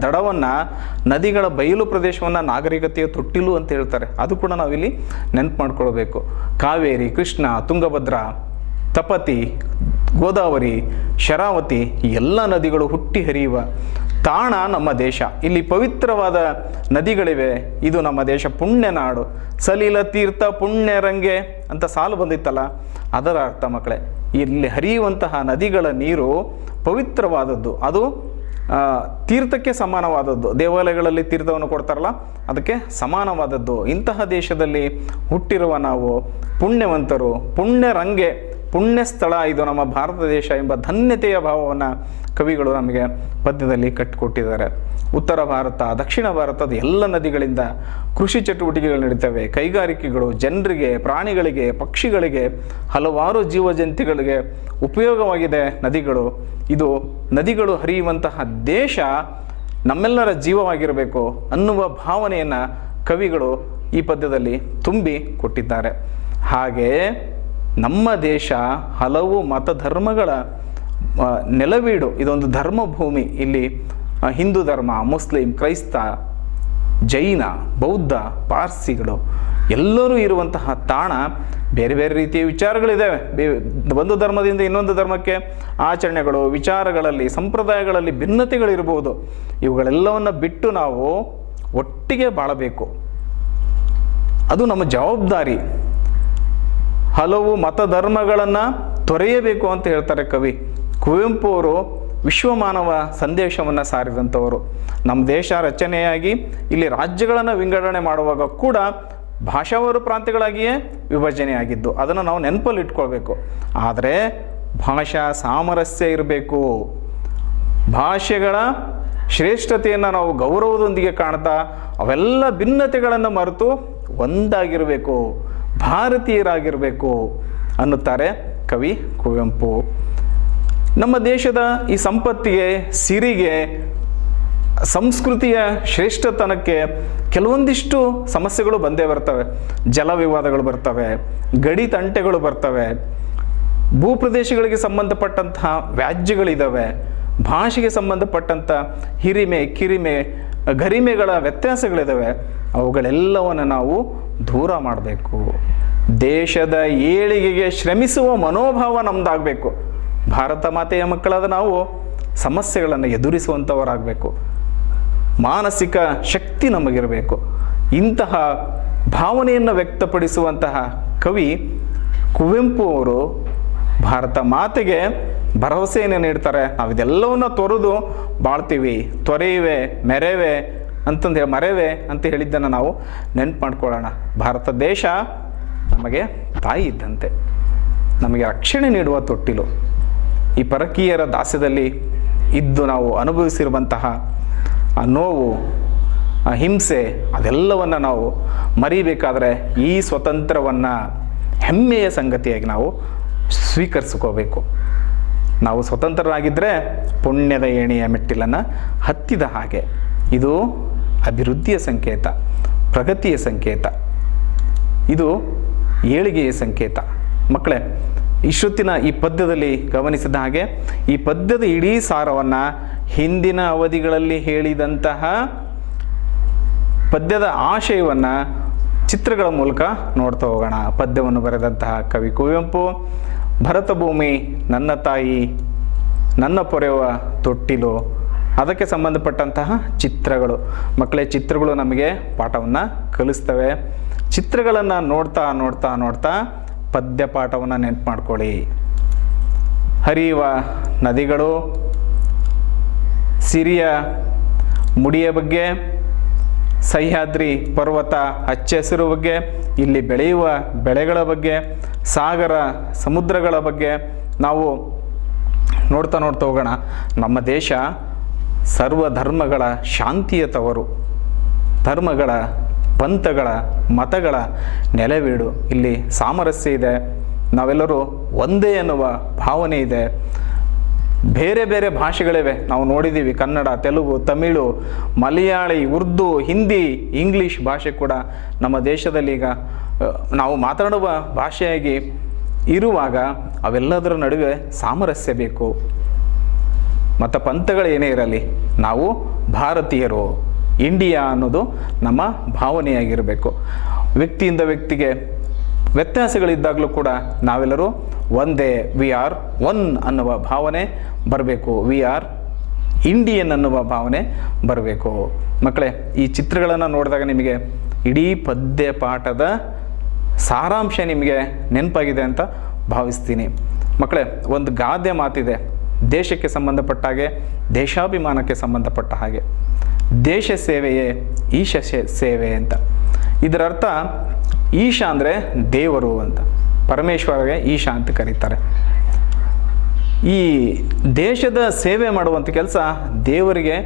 ದಡವನ್ನು, ನದಿಗಳ ಬಯಲು ಪ್ರದೇಶವನ್ನು ನಾಗರಿಕತೆಯ ತೊಟ್ಟಿಲು ಅಂತ ಹೇಳ್ತಾರೆ. ಅದು ಕೂಡ ನಾವಿಲ್ಲಿ ನೆನಪು ಮಾಡ್ಕೊಳ್ಬೇಕು. ಕಾವೇರಿ, ಕೃಷ್ಣ, ತುಂಗಭದ್ರಾ, ತಪತಿ, ಗೋದಾವರಿ, ಶರಾವತಿ, ಎಲ್ಲ ನದಿಗಳು ಹುಟ್ಟಿ ಹರಿಯುವ ತಾಣ ನಮ್ಮ ದೇಶ. ಇಲ್ಲಿ ಪವಿತ್ರವಾದ ನದಿಗಳಿವೆ. ಇದು ನಮ್ಮ ದೇಶ ಪುಣ್ಯ ನಾಡು. ಸಲಿಲ ತೀರ್ಥ ಪುಣ್ಯರಂಗೆ ಅಂತ ಸಾಲು ಬಂದಿತ್ತಲ್ಲ, ಅದರ ಅರ್ಥ ಮಕ್ಕಳೇ. ಇಲ್ಲಿ ಹರಿಯುವಂತಹ ನದಿಗಳ ನೀರು ಪವಿತ್ರವಾದದ್ದು, ಅದು ತೀರ್ಥಕ್ಕೆ ಸಮಾನವಾದದ್ದು. ದೇವಾಲಯಗಳಲ್ಲಿ ತೀರ್ಥವನ್ನು ಕೊಡ್ತಾರಲ್ಲ, ಅದಕ್ಕೆ ಸಮಾನವಾದದ್ದು. ಇಂತಹ ದೇಶದಲ್ಲಿ ಹುಟ್ಟಿರುವ ನಾವು ಪುಣ್ಯವಂತರು, ಪುಣ್ಯರಂಗೆ, ಪುಣ್ಯ ಸ್ಥಳ ಇದು ನಮ್ಮ ಭಾರತ ದೇಶ ಎಂಬ ಧನ್ಯತೆಯ ಭಾವವನ್ನು ಕವಿಗಳು ನಮಗೆ ಪದ್ಯದಲ್ಲಿ ಕಟ್ಟಿಕೊಟ್ಟಿದ್ದಾರೆ. ಉತ್ತರ ಭಾರತ, ದಕ್ಷಿಣ ಭಾರತದ ಎಲ್ಲ ನದಿಗಳಿಂದ ಕೃಷಿ ಚಟುವಟಿಕೆಗಳು ನಡೀತವೆ. ಕೈಗಾರಿಕೆಗಳು ಜನರಿಗೆ, ಪ್ರಾಣಿಗಳಿಗೆ, ಪಕ್ಷಿಗಳಿಗೆ, ಹಲವಾರು ಜೀವಜಂತುಗಳಿಗೆ ಉಪಯೋಗವಾಗಿದೆ ನದಿಗಳು. ಇದು ನದಿಗಳು ಹರಿಯುವಂತಹ ದೇಶ ನಮ್ಮೆಲ್ಲರ ಜೀವವಾಗಿರಬೇಕು ಅನ್ನುವ ಭಾವನೆಯನ್ನು ಕವಿಗಳು ಈ ಪದ್ಯದಲ್ಲಿ ತುಂಬಿ ಕೊಟ್ಟಿದ್ದಾರೆ. ಹಾಗೆ ನಮ್ಮ ದೇಶ ಹಲವು ಮತಧರ್ಮಗಳ ನೆಲವೀಡು. ಇದೊಂದು ಧರ್ಮಭೂಮಿ. ಇಲ್ಲಿ ಹಿಂದೂ ಧರ್ಮ, ಮುಸ್ಲಿಂ, ಕ್ರೈಸ್ತ, ಜೈನ, ಬೌದ್ಧ, ಪಾರ್ಸಿಗಳು ಎಲ್ಲರೂ ಇರುವಂತಹ ತಾಣ. ಬೇರೆ ಬೇರೆ ರೀತಿಯ ವಿಚಾರಗಳಿದ್ದಾವೆ. ಒಂದು ಧರ್ಮದಿಂದ ಇನ್ನೊಂದು ಧರ್ಮಕ್ಕೆ ಆಚರಣೆಗಳು, ವಿಚಾರಗಳಲ್ಲಿ, ಸಂಪ್ರದಾಯಗಳಲ್ಲಿ ಭಿನ್ನತೆಗಳಿರ್ಬೋದು. ಇವುಗಳೆಲ್ಲವನ್ನು ಬಿಟ್ಟು ನಾವು ಒಟ್ಟಿಗೆ ಬಾಳಬೇಕು. ಅದು ನಮ್ಮ ಜವಾಬ್ದಾರಿ. ಹಲವು ಮತಧರ್ಮಗಳನ್ನು ತೊರೆಯಬೇಕು ಅಂತ ಹೇಳ್ತಾರೆ ಕವಿ. ಕುವೆಂಪು ಅವರು ವಿಶ್ವಮಾನವ ಸಂದೇಶವನ್ನು ಸಾರಿದಂಥವರು. ನಮ್ಮ ದೇಶ ರಚನೆಯಾಗಿ ಇಲ್ಲಿ ರಾಜ್ಯಗಳನ್ನು ವಿಂಗಡಣೆ ಮಾಡುವಾಗ ಕೂಡ ಭಾಷಾವಾರು ಪ್ರಾಂತ್ಯಗಳಾಗಿಯೇ ವಿಭಜನೆಯಾಗಿದ್ದು, ಅದನ್ನು ನಾವು ನೆನಪಲ್ಲಿ ಇಟ್ಕೊಳ್ಬೇಕು. ಆದರೆ ಭಾಷಾ ಸಾಮರಸ್ಯ ಇರಬೇಕು. ಭಾಷೆಗಳ ಶ್ರೇಷ್ಠತೆಯನ್ನು ನಾವು ಗೌರವದೊಂದಿಗೆ ಕಾಣ್ತಾ ಅವೆಲ್ಲ ಭಿನ್ನತೆಗಳನ್ನು ಮರೆತು ಒಂದಾಗಿರಬೇಕು, ಭಾರತೀಯರಾಗಿರಬೇಕು ಅನ್ನುತ್ತಾರೆ ಕವಿ ಕುವೆಂಪು. ನಮ್ಮ ದೇಶದ ಈ ಸಂಪತ್ತಿಗೆ, ಸಿರಿಗೆ, ಸಂಸ್ಕೃತಿಯ ಶ್ರೇಷ್ಠತನಕ್ಕೆ ಕೆಲವೊಂದಿಷ್ಟು ಸಮಸ್ಯೆಗಳು ಬಂದೇ ಬರ್ತವೆ. ಜಲ ವಿವಾದಗಳು ಬರ್ತವೆ, ಗಡಿ ತಂಟೆಗಳು ಬರ್ತವೆ, ಭೂಪ್ರದೇಶಗಳಿಗೆ ಸಂಬಂಧಪಟ್ಟಂತಹ ವ್ಯಾಜ್ಯಗಳಿದ್ದಾವೆ, ಭಾಷೆಗೆ ಸಂಬಂಧಪಟ್ಟಂಥ ಹಿರಿಮೆ, ಕಿರಿಮೆ, ಗರಿಮೆಗಳ ವ್ಯತ್ಯಾಸಗಳಿದ್ದಾವೆ. ಅವುಗಳೆಲ್ಲವನ್ನು ನಾವು ದೂರ ಮಾಡಬೇಕು. ದೇಶದ ಏಳಿಗೆಗೆ ಶ್ರಮಿಸುವ ಮನೋಭಾವ ನಮ್ಮದಾಗಬೇಕು. ಭಾರತ ಮಾತೆಯ ಮಕ್ಕಳಾದ ನಾವು ಸಮಸ್ಯೆಗಳನ್ನು ಎದುರಿಸುವಂಥವರಾಗಬೇಕು. ಮಾನಸಿಕ ಶಕ್ತಿ ನಮಗಿರಬೇಕು. ಇಂತಹ ಭಾವನೆಯನ್ನು ವ್ಯಕ್ತಪಡಿಸುವಂತಹ ಕವಿ ಕುವೆಂಪು ಅವರು ಭಾರತ ಮಾತೆಗೆ ಭರವಸೆಯನ್ನು ನೀಡ್ತಾರೆ. ನಾವು ಇದೆಲ್ಲವನ್ನು ತೊರೆದು ಬಾಳ್ತೀವಿ, ತೊರೆಯುವೆ, ಮೆರೆವೆ ಅಂತಂದು ಮರೆವೆ ಅಂತ ಹೇಳಿದ್ದನ್ನು ನಾವು ನೆನ್ಪು ಮಾಡ್ಕೊಳ್ಳೋಣ. ಭಾರತ ದೇಶ ನಮಗೆ ತಾಯಿ ಇದ್ದಂತೆ, ನಮಗೆ ರಕ್ಷಣೆ ನೀಡುವ ತೊಟ್ಟಿಲು. ಈ ಪರಕೀಯರ ದಾಸ್ಯದಲ್ಲಿ ಇದ್ದು ನಾವು ಅನುಭವಿಸಿರುವಂತಹ ಆ ನೋವು, ಆ ಹಿಂಸೆ, ಅದೆಲ್ಲವನ್ನು ನಾವು ಮರಿಬೇಕಾದ್ರೆ ಈ ಸ್ವತಂತ್ರವನ್ನು ಹೆಮ್ಮೆಯ ಸಂಗತಿಯಾಗಿ ನಾವು ಸ್ವೀಕರಿಸ್ಕೋಬೇಕು. ನಾವು ಸ್ವತಂತ್ರರಾಗಿದ್ದರೆ ಪುಣ್ಯದ ಏಣಿಯ ಮೆಟ್ಟಿಲನ್ನು ಹತ್ತಿದ ಹಾಗೆ. ಇದು ಅಭಿವೃದ್ಧಿಯ ಸಂಕೇತ, ಪ್ರಗತಿಯ ಸಂಕೇತ, ಇದು ಏಳಿಗೆಯ ಸಂಕೇತ. ಮಕ್ಕಳೇ, ಇಷ್ಟೊತ್ತಿನ ಈ ಪದ್ಯದಲ್ಲಿ ಗಮನಿಸಿದ ಹಾಗೆ ಈ ಪದ್ಯದ ಇಡೀ ಸಾರವನ್ನು ಹಿಂದಿನ ಅವಧಿಗಳಲ್ಲಿ ಹೇಳಿದಂತಹ ಪದ್ಯದ ಆಶಯವನ್ನು ಚಿತ್ರಗಳ ಮೂಲಕ ನೋಡ್ತಾ ಹೋಗೋಣ. ಪದ್ಯವನ್ನು ಬರೆದಂತಹ ಕವಿ ಕುವೆಂಪು, ಭರತ ಭೂಮಿ ನನ್ನ ತಾಯಿ, ನನ್ನ ಪೊರೆಯುವ ತೊಟ್ಟಿಲು, ಅದಕ್ಕೆ ಸಂಬಂಧಪಟ್ಟಂತಹ ಚಿತ್ರಗಳು. ಮಕ್ಕಳೇ, ಚಿತ್ರಗಳು ನಮಗೆ ಪಾಠವನ್ನು ಕಲಿಸ್ತವೆ. ಚಿತ್ರಗಳನ್ನು ನೋಡ್ತಾ ನೋಡ್ತಾ ನೋಡ್ತಾ ಪದ್ಯ ಪಾಠವನ್ನು ನೆನಪು ಮಾಡ್ಕೊಳ್ಳಿ. ಹರಿಯುವ ನದಿಗಳು, ಸಿರಿಯ ಮುಡಿಯ ಬಗ್ಗೆ, ಸಹ್ಯಾದ್ರಿ ಪರ್ವತ ಹಚ್ಚ ಹಸಿರು ಬಗ್ಗೆ, ಇಲ್ಲಿ ಬೆಳೆಯುವ ಬೆಳೆಗಳ ಬಗ್ಗೆ, ಸಾಗರ ಸಮುದ್ರಗಳ ಬಗ್ಗೆ ನಾವು ನೋಡ್ತಾ ನೋಡ್ತಾ ಹೋಗೋಣ. ನಮ್ಮ ದೇಶ ಸರ್ವಧರ್ಮಗಳ ಶಾಂತಿಯ ತವರು, ಧರ್ಮಗಳ, ಪಂಥಗಳ, ಮತಗಳ ನೆಲೆವೀಡು. ಇಲ್ಲಿ ಸಾಮರಸ್ಯ ಇದೆ, ನಾವೆಲ್ಲರೂ ಒಂದೇ ಎನ್ನುವ ಭಾವನೆ ಇದೆ. ಬೇರೆ ಬೇರೆ ಭಾಷೆಗಳಿವೆ, ನಾವು ನೋಡಿದ್ದೀವಿ. ಕನ್ನಡ, ತೆಲುಗು, ತಮಿಳು, ಮಲಯಾಳಿ, ಉರ್ದು, ಹಿಂದಿ, ಇಂಗ್ಲೀಷ್ ಭಾಷೆ ಕೂಡ ನಮ್ಮ ದೇಶದಲ್ಲಿ ಈಗ ನಾವು ಮಾತನಾಡುವ ಭಾಷೆಯಾಗಿ ಇರುವಾಗ ಅವೆಲ್ಲದರ ನಡುವೆ ಸಾಮರಸ್ಯ ಬೇಕು. ಮತ್ತು ಪಂಥಗಳು ಏನೇ ಇರಲಿ, ನಾವು ಭಾರತೀಯರು, ಇಂಡಿಯಾ ಅನ್ನೋದು ನಮ್ಮ ಭಾವನೆಯಾಗಿರಬೇಕು. ವ್ಯಕ್ತಿಯಿಂದ ವ್ಯಕ್ತಿಗೆ ವ್ಯತ್ಯಾಸಗಳಿದ್ದಾಗಲೂ ಕೂಡ ನಾವೆಲ್ಲರೂ ಒಂದೇ, ವಿ ಆರ್ ಒನ್ ಅನ್ನುವ ಭಾವನೆ ಬರಬೇಕು. ವಿ ಆರ್ ಇಂಡಿಯನ್ ಅನ್ನುವ ಭಾವನೆ ಬರಬೇಕು. ಮಕ್ಕಳೇ, ಈ ಚಿತ್ರಗಳನ್ನು ನೋಡಿದಾಗ ನಿಮಗೆ ಇಡೀ ಪದ್ಯ ಪಾಠದ ಸಾರಾಂಶ ನಿಮಗೆ ನೆನಪಾಗಿದೆ ಅಂತ ಭಾವಿಸ್ತೀನಿ. ಮಕ್ಕಳೇ, ಒಂದು ಗಾದೆ ಮಾತಿದೆ, ದೇಶಕ್ಕೆ ಸಂಬಂಧಪಟ್ಟ ಹಾಗೆ, ದೇಶಾಭಿಮಾನಕ್ಕೆ ಸಂಬಂಧಪಟ್ಟ ಹಾಗೆ, ದೇಶ ಸೇವೆಯೇ ಈಶ ಸೇವೆ ಅಂತ. ಇದರ ಅರ್ಥ ಈಶ ಅಂದರೆ ದೇವರು ಅಂತ, ಪರಮೇಶ್ವರಗೆ ಈಶ ಅಂತ ಕರೀತಾರೆ. ಈ ದೇಶದ ಸೇವೆ ಮಾಡುವಂಥ ಕೆಲಸ ದೇವರಿಗೆ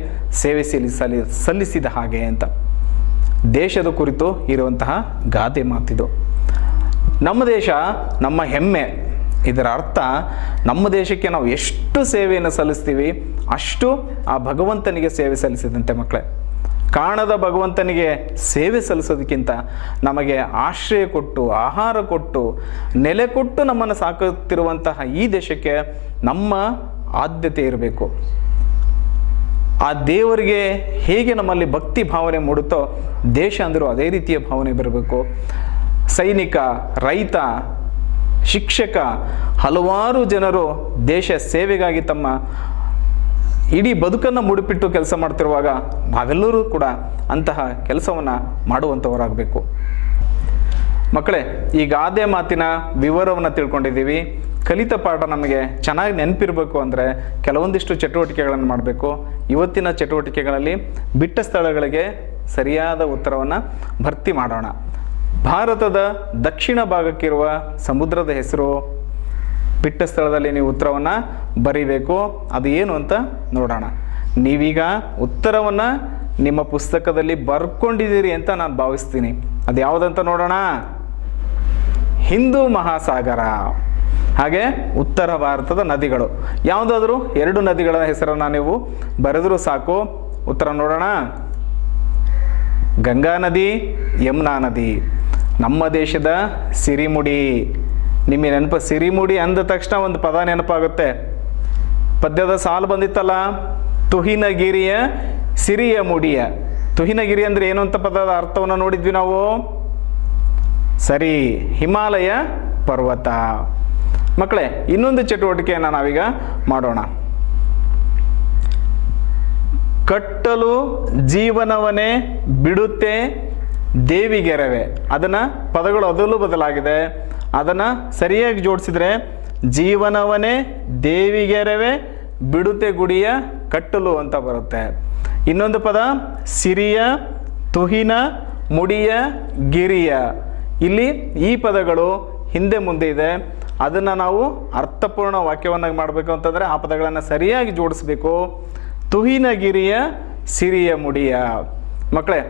ಸೇವೆ ಸಲ್ಲಿಸಿದ ಹಾಗೆ ಅಂತ ದೇಶದ ಕುರಿತು ಇರುವಂತಹ ಗಾದೆ ಮಾತಿದು. ನಮ್ಮ ದೇಶ ನಮ್ಮ ಹೆಮ್ಮೆ. ಇದರ ಅರ್ಥ ನಮ್ಮ ದೇಶಕ್ಕೆ ನಾವು ಎಷ್ಟು ಸೇವೆಯನ್ನು ಸಲ್ಲಿಸ್ತೀವಿ ಅಷ್ಟು ಆ ಭಗವಂತನಿಗೆ ಸೇವೆ ಸಲ್ಲಿಸಿದಂತೆ. ಮಕ್ಕಳೇ, ಕಾಣದ ಭಗವಂತನಿಗೆ ಸೇವೆ ಸಲ್ಲಿಸೋದಕ್ಕಿಂತ ನಮಗೆ ಆಶ್ರಯ ಕೊಟ್ಟು, ಆಹಾರ ಕೊಟ್ಟು, ನೆಲೆ ಕೊಟ್ಟು ನಮ್ಮನ್ನು ಸಾಕುತ್ತಿರುವಂತಹ ಈ ದೇಶಕ್ಕೆ ನಮ್ಮ ಆದ್ಯತೆ ಇರಬೇಕು. ಆ ದೇವರಿಗೆ ಹೇಗೆ ನಮ್ಮಲ್ಲಿ ಭಕ್ತಿ ಭಾವನೆ ಮೂಡುತ್ತೋ ದೇಶ ಅಂದರೂ ಅದೇ ರೀತಿಯ ಭಾವನೆ ಬರಬೇಕು. ಸೈನಿಕ, ರೈತ, ಶಿಕ್ಷಕ, ಹಲವಾರು ಜನರು ದೇಶ ಸೇವೆಗಾಗಿ ತಮ್ಮ ಇಡೀ ಬದುಕನ್ನು ಮುಡಿಪಿಟ್ಟು ಕೆಲಸ ಮಾಡ್ತಿರುವಾಗ ನಾವೆಲ್ಲರೂ ಕೂಡ ಅಂತಹ ಕೆಲಸವನ್ನು ಮಾಡುವಂಥವರಾಗಬೇಕು. ಮಕ್ಕಳೇ, ಈ ಗಾದೆ ಮಾತಿನ ವಿವರವನ್ನು ತಿಳ್ಕೊಂಡಿದ್ದೀವಿ. ಕಲಿತ ಪಾಠ ನಮಗೆ ಚೆನ್ನಾಗಿ ನೆನಪಿರಬೇಕು ಅಂದರೆ ಕೆಲವೊಂದಿಷ್ಟು ಚಟುವಟಿಕೆಗಳನ್ನು ಮಾಡಬೇಕು. ಇವತ್ತಿನ ಚಟುವಟಿಕೆಗಳಲ್ಲಿ ಬಿಟ್ಟ ಸ್ಥಳಗಳಿಗೆ ಸರಿಯಾದ ಉತ್ತರವನ್ನು ಭರ್ತಿ ಮಾಡೋಣ. ಭಾರತದ ದಕ್ಷಿಣ ಭಾಗಕ್ಕಿರುವ ಸಮುದ್ರದ ಹೆಸರು. ಬಿಟ್ಟ ಸ್ಥಳದಲ್ಲಿ ನೀವು ಉತ್ತರವನ್ನು ಬರೀಬೇಕು. ಅದು ಏನು ಅಂತ ನೋಡೋಣ. ನೀವೀಗ ಉತ್ತರವನ್ನು ನಿಮ್ಮ ಪುಸ್ತಕದಲ್ಲಿ ಬರ್ಕೊಂಡಿದ್ದೀರಿ ಅಂತ ನಾನು ಭಾವಿಸ್ತೀನಿ. ಅದು ಯಾವುದಂತ ನೋಡೋಣ. ಹಿಂದೂ ಮಹಾಸಾಗರ. ಹಾಗೆ ಉತ್ತರ ಭಾರತದ ನದಿಗಳು ಯಾವುದಾದ್ರೂ 2 ನದಿಗಳ ಹೆಸರನ್ನು ನೀವು ಬರೆದರೂ ಸಾಕು. ಉತ್ತರ ನೋಡೋಣ. ಗಂಗಾ ನದಿ, ಯಮುನಾ ನದಿ. ನಮ್ಮ ದೇಶದ ಸಿರಿಮುಡಿ. ನಿಮಗೆ ನೆನಪು, ಸಿರಿಮುಡಿ ಅಂದ ತಕ್ಷಣ ಒಂದು ಪದ ನೆನಪಾಗುತ್ತೆ. ಪದ್ಯದ ಸಾಲು ಬಂದಿತ್ತಲ್ಲ, ತುಹಿನಗಿರಿಯ ಸಿರಿಯ ಮುಡಿಯ. ತುಹಿನಗಿರಿ ಅಂದರೆ ಏನು ಅಂತ ಪದದ ಅರ್ಥವನ್ನು ನೋಡಿದ್ವಿ ನಾವು. ಸರಿ, ಹಿಮಾಲಯ ಪರ್ವತ. ಮಕ್ಕಳೇ, ಇನ್ನೊಂದು ಚಟುವಟಿಕೆಯನ್ನು ನಾವೀಗ ಮಾಡೋಣ. ಕಟ್ಟಲು ಜೀವನವನೇ ಬಿಡುತ್ತೆ ದೇವಿಗೆರವೆ. ಅದನ್ನು ಪದಗಳು ಅದರಲ್ಲೂ ಬದಲಾಗಿದೆ. ಅದನ್ನು ಸರಿಯಾಗಿ ಜೋಡಿಸಿದರೆ ಜೀವನವನೇ ದೇವಿಗೆರವೆ ಬಿಡುತ್ತೆ ಗುಡಿಯ ಕಟ್ಟಲು ಅಂತ ಬರುತ್ತೆ. ಇನ್ನೊಂದು ಪದ ಸಿರಿಯ ತುಹಿನ ಮುಡಿಯ ಗಿರಿಯ. ಇಲ್ಲಿ ಈ ಪದಗಳು ಹಿಂದೆ ಮುಂದೆ ಇದೆ. ಅದನ್ನು ನಾವು ಅರ್ಥಪೂರ್ಣ ವಾಕ್ಯವನ್ನಾಗಿ ಮಾಡಬೇಕು ಅಂತಂದರೆ ಆ ಪದಗಳನ್ನು ಸರಿಯಾಗಿ ಜೋಡಿಸ್ಬೇಕು. ತುಹಿನಗಿರಿಯ ಸಿರಿಯ ಮುಡಿಯ. ಮಕ್ಕಳೇ,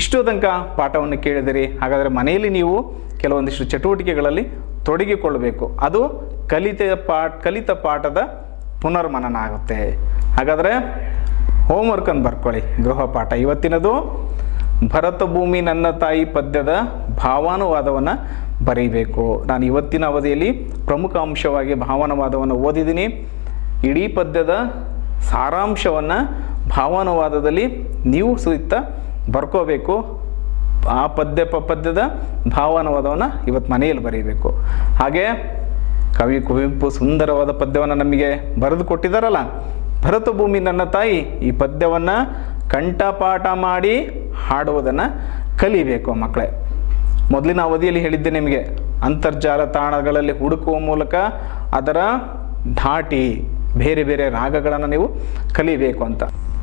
ಇಷ್ಟು ತನಕ ಪಾಠವನ್ನು ಕೇಳಿದಿರಿ. ಹಾಗಾದರೆ ಮನೆಯಲ್ಲಿ ನೀವು ಕೆಲವೊಂದಿಷ್ಟು ಚಟುವಟಿಕೆಗಳಲ್ಲಿ ತೊಡಗಿಕೊಳ್ಳಬೇಕು. ಅದು ಕಲಿತ ಪಾಠದ ಪುನರ್ಮನನ ಆಗುತ್ತೆ. ಹಾಗಾದರೆ ಹೋಮ್ವರ್ಕನ್ನು ಬರ್ಕೊಳ್ಳಿ. ಗೃಹ ಪಾಠ ಇವತ್ತಿನದು ಭರತ ಭೂಮಿ ನನ್ನ ತಾಯಿ ಪದ್ಯದ ಭಾವಾನುವಾದವನ್ನು ಬರೀಬೇಕು. ನಾನು ಇವತ್ತಿನ ಅವಧಿಯಲ್ಲಿ ಪ್ರಮುಖ ಅಂಶವಾಗಿ ಭಾವಾನುವಾದವನ್ನು ಓದಿದ್ದೀನಿ. ಇಡೀ ಪದ್ಯದ ಸಾರಾಂಶವನ್ನು ಭಾವಾನುವಾದದಲ್ಲಿ ನೀವು ಸಹಿತ ಬರ್ಕೋಬೇಕು. ಆ ಪದ್ಯದ ಭಾವಾನುವಾದವನ್ನು ಇವತ್ತು ಮನೆಯಲ್ಲಿ ಬರೀಬೇಕು. ಹಾಗೆ ಕವಿ ಕುವೆಂಪು ಸುಂದರವಾದ ಪದ್ಯವನ್ನು ನಮಗೆ ಬರೆದು ಕೊಟ್ಟಿದ್ದಾರಲ್ಲ, ಭರತ ಭೂಮಿ ನನ್ನ ತಾಯಿ. ಈ ಪದ್ಯವನ್ನು ಕಂಠಪಾಠ ಮಾಡಿ ಹಾಡುವುದನ್ನು ಕಲಿಬೇಕು ಮಕ್ಕಳೇ. ಮೊದಲಿನ ಅವಧಿಯಲ್ಲಿ ಹೇಳಿದ್ದೆ ನಿಮಗೆ, ಅಂತರ್ಜಾಲ ತಾಣಗಳಲ್ಲಿ ಹುಡುಕುವ ಮೂಲಕ ಅದರ ಧಾಟಿ ಬೇರೆ ಬೇರೆ ರಾಗಗಳನ್ನು ನೀವು ಕಲಿಬೇಕು ಅಂತ.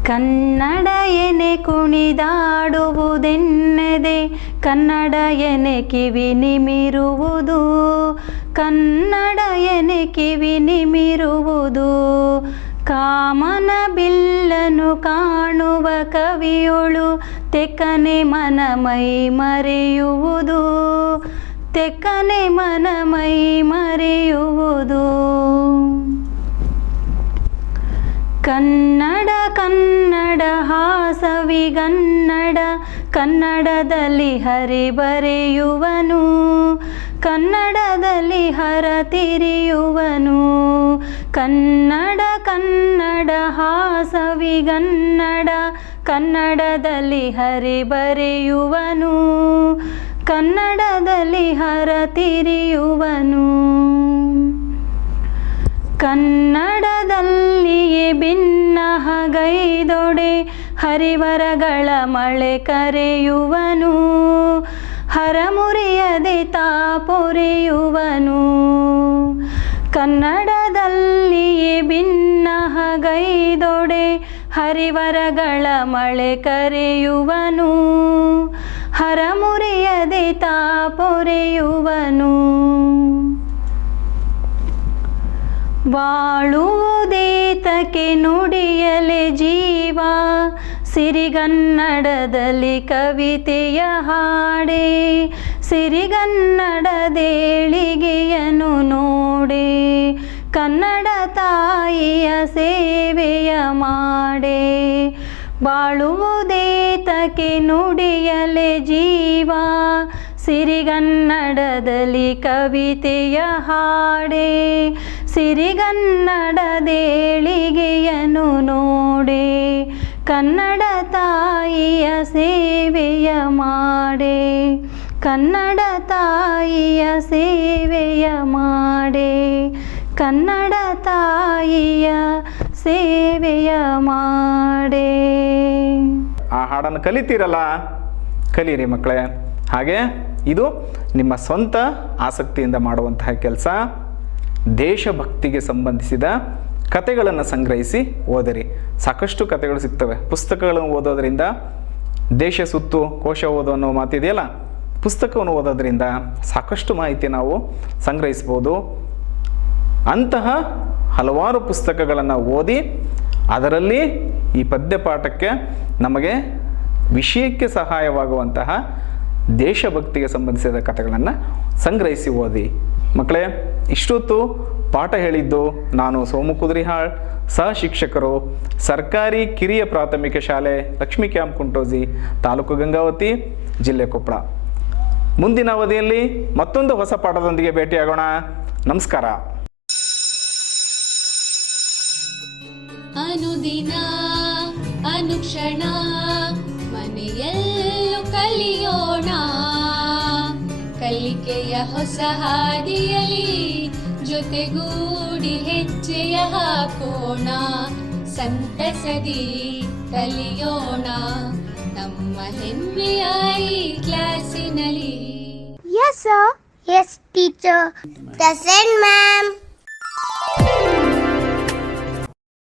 ಕನ್ನಡ ಎನೆ ಕುಣಿದಾಡುವುದೆನ್ನದೆ, ಕನ್ನಡ ಎನೆ ಕಿವಿ ನಿಮಿರುವುದು, ಕನ್ನಡ ಎನೆ ಕಿವಿ ನಿಮಿರುವುದು. ಕಾಮನ ಬಿಲ್ಲನು ಕಾಣುವ ಕವಿಯೊಳು ತೆಕ್ಕನೆ ಮನ ಮೈ ಮರೆಯುವುದು, ತೆಕ್ಕನೆ ಮನ ಮೈ ಮರೆಯುವುದು. ಕನ್ನಡ ಕನ್ನಡ ಹಾಸವಿಗನ್ನಡ, ಕನ್ನಡದಲ್ಲಿ ಹರಿ ಬರೆಯುವನು, ಕನ್ನಡದಲ್ಲಿ ಹರ ತಿರಿಯುವನು. ಕನ್ನಡ ಕನ್ನಡ ಹಾಸವಿಗನ್ನಡ, ಕನ್ನಡದಲ್ಲಿ ಹರಿ ಬರೆಯುವನು, ಕನ್ನಡದಲ್ಲಿ ಹರ ತಿರಿಯುವನು. ಕನ್ನಡದಲ್ಲಿಯೇ ಭಿನ್ನಹಗೈದೊಡೆ ಹರಿವರಗಳ ಮಳೆ ಕರೆಯುವನು, ಹರಮುರಿಯದೆ ತಾಪೊರೆಯುವನು. ಕನ್ನಡದಲ್ಲಿಯೇ ಭಿನ್ನಹಗೈದೊಡೆ ಹರಿವರಗಳ ಮಳೆ ಕರೆಯುವನು, ಹರಮುರಿಯದೆ ತಾಪೊರೆಯುವನು. ಬಾಳುವುದೇತಕ್ಕೆ ನುಡಿಯಲೆ ಜೀವ, ಸಿರಿಗನ್ನಡದಲ್ಲಿ ಕವಿತೆಯ ಹಾಡೆ, ಸಿರಿಗನ್ನಡದೇಳಿಗೆಯನ್ನು ನೋಡೆ, ಕನ್ನಡ ತಾಯಿಯ ಸೇವೆಯ ಮಾಡೆ. ಬಾಳುವುದೇತಕ್ಕೆ ನುಡಿಯಲೆ ಜೀವ, ಸಿರಿಗನ್ನಡದಲ್ಲಿ ಕವಿತೆಯ ಹಾಡೆ, ಸಿರಿಗನ್ನಡದೇಳಿಗೆಯನ್ನು ನೋಡೆ, ಕನ್ನಡ ತಾಯಿಯ ಸೇವೆಯ ಮಾಡೆ, ಕನ್ನಡ ತಾಯಿಯ ಸೇವೆಯ ಮಾಡೆ, ಕನ್ನಡ ತಾಯಿಯ ಸೇವೆಯ ಮಾಡೆ. ಆ ಹಾಡನ್ನು ಕಲಿತೀರಲ್ಲ, ಕಲೀರಿ ಮಕ್ಕಳೇ. ಹಾಗೆ ಇದು ನಿಮ್ಮ ಸ್ವಂತ ಆಸಕ್ತಿಯಿಂದ ಮಾಡುವಂತಹ ಕೆಲಸ. ದೇಶಭಕ್ತಿಗೆ ಸಂಬಂಧಿಸಿದ ಕತೆಗಳನ್ನು ಸಂಗ್ರಹಿಸಿ ಓದಿರಿ. ಸಾಕಷ್ಟು ಕತೆಗಳು ಸಿಗ್ತವೆ. ಪುಸ್ತಕಗಳನ್ನು ಓದೋದ್ರಿಂದ ದೇಶ ಸುತ್ತು ಕೋಶ ಓದು ಅನ್ನೋ ಮಾತಿದೆಯಲ್ಲ, ಪುಸ್ತಕವನ್ನು ಓದೋದ್ರಿಂದ ಸಾಕಷ್ಟು ಮಾಹಿತಿ ನಾವು ಸಂಗ್ರಹಿಸ್ಬೋದು. ಅಂತಹ ಹಲವಾರು ಪುಸ್ತಕಗಳನ್ನು ಓದಿ ಅದರಲ್ಲಿ ಈ ಪದ್ಯಪಾಠಕ್ಕೆ ನಮಗೆ ವಿಷಯಕ್ಕೆ ಸಹಾಯವಾಗುವಂತಹ ದೇಶಭಕ್ತಿಗೆ ಸಂಬಂಧಿಸಿದ ಕಥೆಗಳನ್ನು ಸಂಗ್ರಹಿಸಿ ಓದಿ. ಮಕ್ಕಳೇ, ಇಷ್ಟೊತ್ತು ಪಾಠ ಹೇಳಿದ್ದು ನಾನು ಸೋಮು ಕುದುರಿಹಾಳ್, ಸಹ ಶಿಕ್ಷಕರು, ಸರ್ಕಾರಿ ಕಿರಿಯ ಪ್ರಾಥಮಿಕ ಶಾಲೆ ಲಕ್ಷ್ಮೀ ಕ್ಯಾಂಪ್ ಕುಂಟೋಜಿ, ತಾಲೂಕು ಗಂಗಾವತಿ, ಜಿಲ್ಲೆ ಕೊಪ್ಪಳ. ಮುಂದಿನ ಅವಧಿಯಲ್ಲಿ ಮತ್ತೊಂದು ಹೊಸ ಪಾಠದೊಂದಿಗೆ ಭೇಟಿಯಾಗೋಣ. ನಮಸ್ಕಾರ. ಅನುದಿನ ಅನುಕ್ಷಣ ಮನೆಯಲ್ಲೂ ಕಲಿಯೋಣ, ಕಲಿಕೆಯ ಹೊಸ ಹಾದಿಯಲಿ ಜೊತೆಗೂಡಿ ಹೆಜ್ಜೆಯ ಹಾಕೋಣ, ಸಂತಸದಿ ಕಲಿಯೋಣ ನಮ್ಮ ಹೆಮ್ಮೆಯ ಈ ಕ್ಲಾಸಿನಲ್ಲಿ. Yes, sir. Yes, teacher. Present, ma'am.